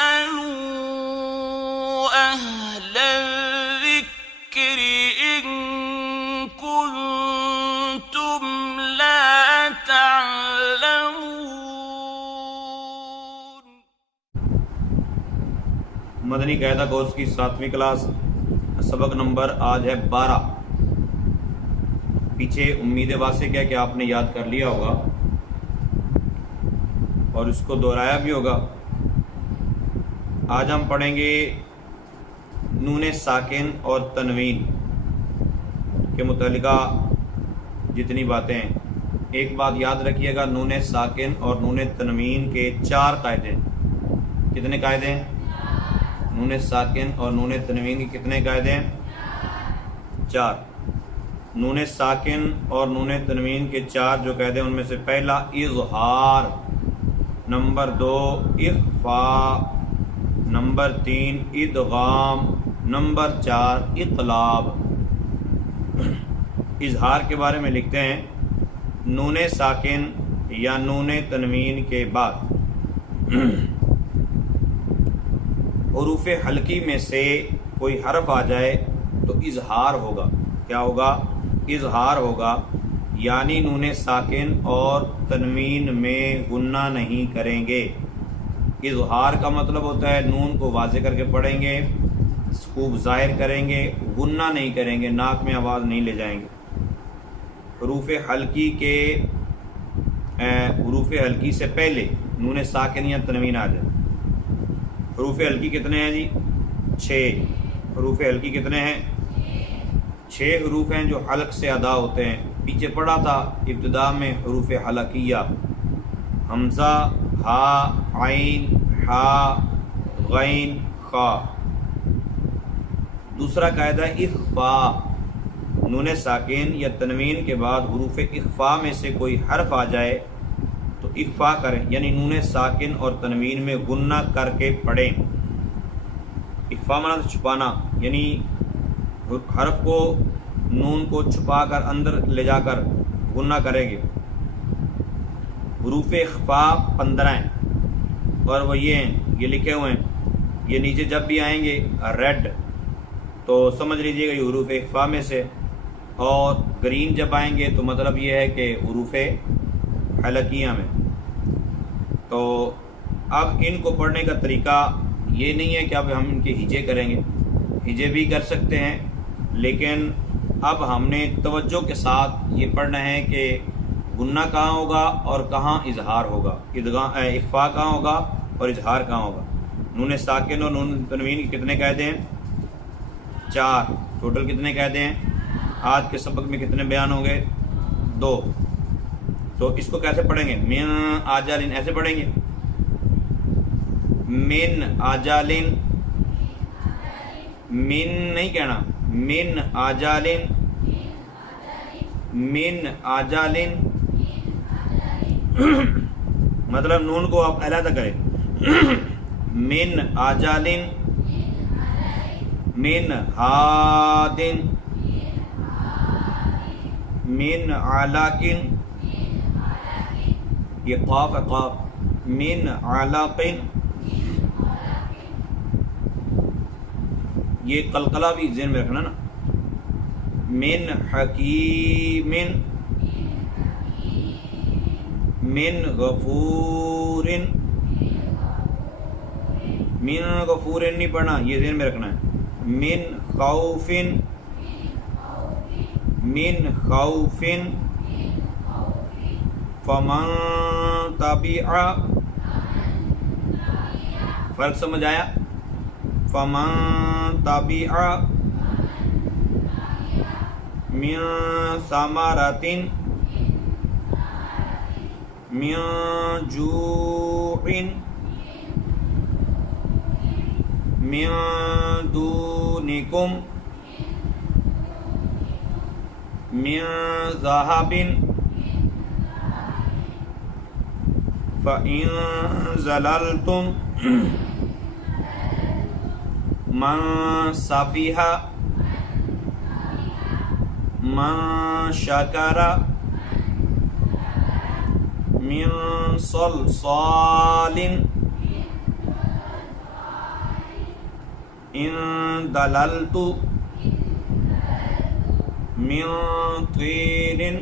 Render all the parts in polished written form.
فاسألوا أهل الذكر إن كنتم لا تعلمون۔ مدنی قاعدہ کورس کی 7ویں کلاس، سبق نمبر آج ہے 12۔ پیچھے امید واسق ہے کہ آپ نے یاد کر لیا ہوگا اور اس کو دہرایا بھی ہوگا۔ آج ہم پڑھیں گے نون ساکن اور تنوین کے متعلقہ جتنی باتیں ہیں۔ ایک بات یاد رکھیے گا، نون ساکن اور نون تنوین کے 4 قاعدے ہیں۔ کتنے قاعدے ہیں؟ نون ساکن اور نون تنوین کے کتنے قاعدے ہیں؟ 4۔ نون ساکن اور نون تنوین کے 4 جو قاعدے ہیں، ان میں سے پہلا اظہار، نمبر 2 اخفاء، نمبر 3 ادغام، نمبر 4 اقلاب۔ اظہار کے بارے میں لکھتے ہیں نون ساکن یا نون تنوین کے بعد حروف حلقی میں سے کوئی حرف آ جائے تو اظہار ہوگا۔ کیا ہوگا؟ اظہار ہوگا، یعنی نون ساکن اور تنوین میں غنہ نہیں کریں گے۔ اظہار کا مطلب ہوتا ہے نون کو واضح کر کے پڑھیں گے، خوب ظاہر کریں گے، غنہ نہیں کریں گے، ناک میں آواز نہیں لے جائیں گے۔ حروف حلقی سے پہلے نون ساکن یا تنوین آ جائے۔ حروف حلقی کتنے ہیں جی؟ 6۔ حروف حلقی کتنے ہیں؟ 6 حروف ہیں جو حلق سے ادا ہوتے ہیں۔ پیچھے پڑھا تھا ابتدا میں حروف حلقیہ، حمزہ، ہا، عین، ہا، غین، خا۔ دوسرا قاعدہ اخفاء، نون ساکن یا تنوین کے بعد حروف اخفاء میں سے کوئی حرف آ جائے تو اخفاء کریں، یعنی نون ساکن اور تنوین میں غنہ کر کے پڑھیں۔ اخفاء معنی چھپانا، یعنی حرف کو، نون کو چھپا کر اندر لے جا کر غنہ کریں گے۔ حروف اخفاء 15 ہیں اور وہ یہ ہیں، یہ لکھے ہوئے ہیں، یہ نیچے جب بھی آئیں گے ریڈ تو سمجھ لیجئے گا یہ حروف اخفاء میں سے، اور گرین جب آئیں گے تو مطلب یہ ہے کہ حروف حلقیہ میں۔ تو اب ان کو پڑھنے کا طریقہ یہ نہیں ہے کہ اب ہم ان کے ہجے کریں گے، ہجے بھی کر سکتے ہیں، لیکن اب ہم نے توجہ کے ساتھ یہ پڑھنا ہے کہ غنہ کہاں ہوگا اور کہاں اظہار ہوگا، اخفاء کہاں ہوگا اور اظہار کہاں ہوگا۔ نون ساکن اور نون تنوین کے کتنے قاعدے ہیں؟ 4۔ ٹوٹل کتنے قاعدے ہیں؟ آج کے سبق میں کتنے بیان ہوں گے؟ 2۔ تو اس کو کیسے پڑھیں گے؟ من آجالن ایسے پڑھیں گے، من آجالن، من نہیں کہنا، من آجالن، من آجالن، مطلب نون کو آپ علیحدہ کریں، من آجالن، من ہادن، من علاقن، یہ قاف ہے قاف، من علاقن، یہ قلقلہ بھی ذہن میں رکھنا نا، من حکیم، من غفور، من غفور نہیں پڑھنا، یہ ذہن میں رکھنا ہے، من خوف، من خوف، فمن تبع، فرق سمجھ آیا؟ فمن تبع من ثمرۃ من جوع من دونکم من ذهب فإن زللتم من صفح من شکر من صلصال ان دللتو من طین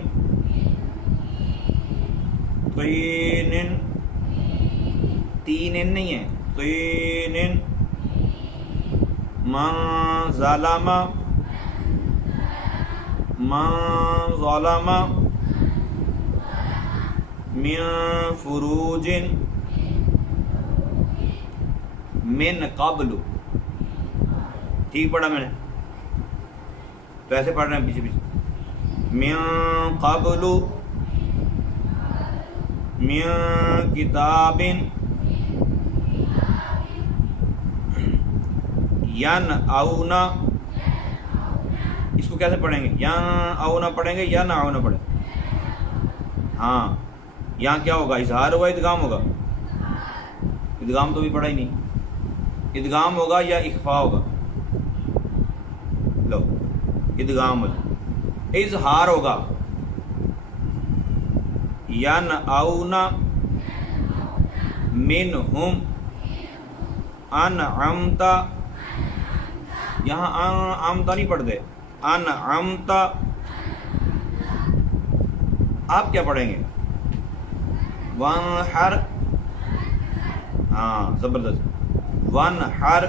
طین تین نہیں ہے طین من ظلم من فروج من قبل. ٹھیک پڑھا میں نے تو ایسے پڑھ رہے ہیں پیچھے پیچھے. من قبل من کتاب ینعونا. اس کو کیسے پڑھیں گے؟ ینعونا پڑھیں گے یا نعونا پڑھیں؟ ہاں یہاں کیا ہوگا؟ اظہار ہوگا ادغام ہوگا؟ ادغام تو بھی پڑھا ہی نہیں. ادغام ہوگا یا اخفا ہوگا؟ لو ادغام ہوگا. اظہار ہوگا ینعونا منہم انعمتا. یہاں انعمتا نہیں پڑھتے، انعمتا. آپ کیا پڑھیں گے؟ وانحر. ہاں زبردست. وانحر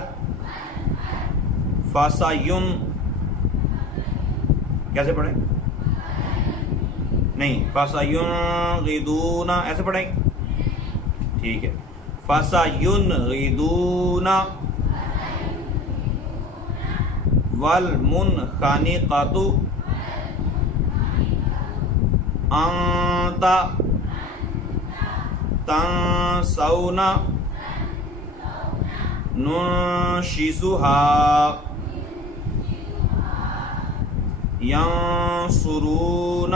فسین. کیسے پڑھیں؟ نہیں فسینغدون ایسے پڑھیں گے. ٹھیک ہے. فسینغدون والمنخنقۃ انت تنسون ننشزها ینصرون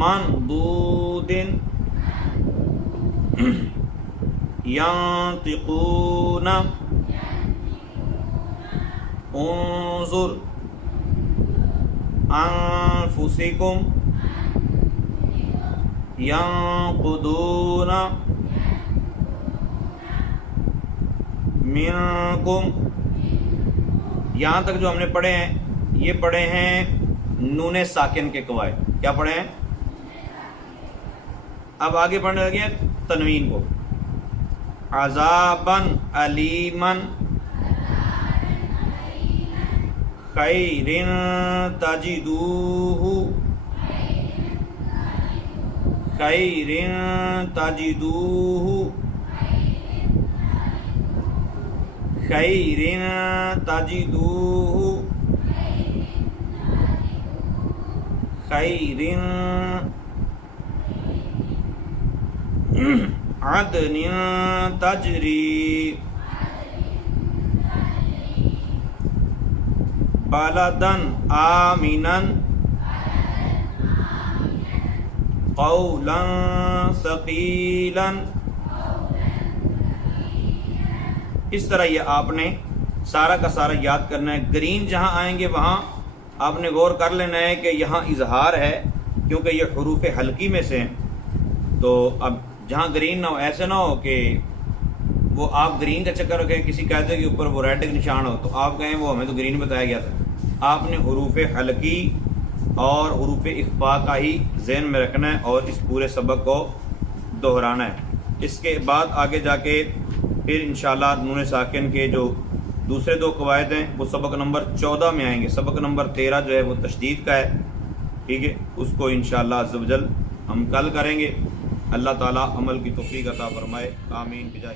منضود ینطقون انظر انفسکم ینقضون منکم. یہاں تک جو ہم نے پڑھے ہیں یہ پڑھے ہیں نون ساکن کے قواعد. کیا پڑھے ہیں؟ اب آگے پڑھنے لگے ہیں تنوین کو. عذابا علیما خیر تجدوہ خیر تجدوہ خیر تجدوہ خیر عدن تجری بلدن آمنا قولا ثقیلا. اس طرح یہ آپ نے سارا کا سارا یاد کرنا ہے. گرین جہاں آئیں گے وہاں آپ نے غور کر لینا ہے کہ یہاں اظہار ہے کیونکہ یہ حروف حلقی میں سے ہیں. تو اب جہاں گرین نہ ہو، ایسے نہ ہو کہ وہ آپ گرین کا چکر رکھیں، کسی قاعدے کے اوپر وہ ریڈ نشان ہو تو آپ کہیں وہ ہمیں تو گرین بتایا گیا تھا. آپ نے حروف حلقی اور حروف اخفاء کا ہی ذہن میں رکھنا ہے اور اس پورے سبق کو دہرانا ہے. اس کے بعد آگے جا کے پھر انشاءاللہ نون ساکن کے جو دوسرے دو قواعد ہیں وہ سبق نمبر 14 میں آئیں گے. سبق نمبر 13 جو ہے وہ تشدید کا ہے. ٹھیک ہے، اس کو انشاءاللہ عز و جل ہم کل کریں گے. اللہ تعالیٰ عمل کی توفیق عطا فرمائے. آمین بجاہ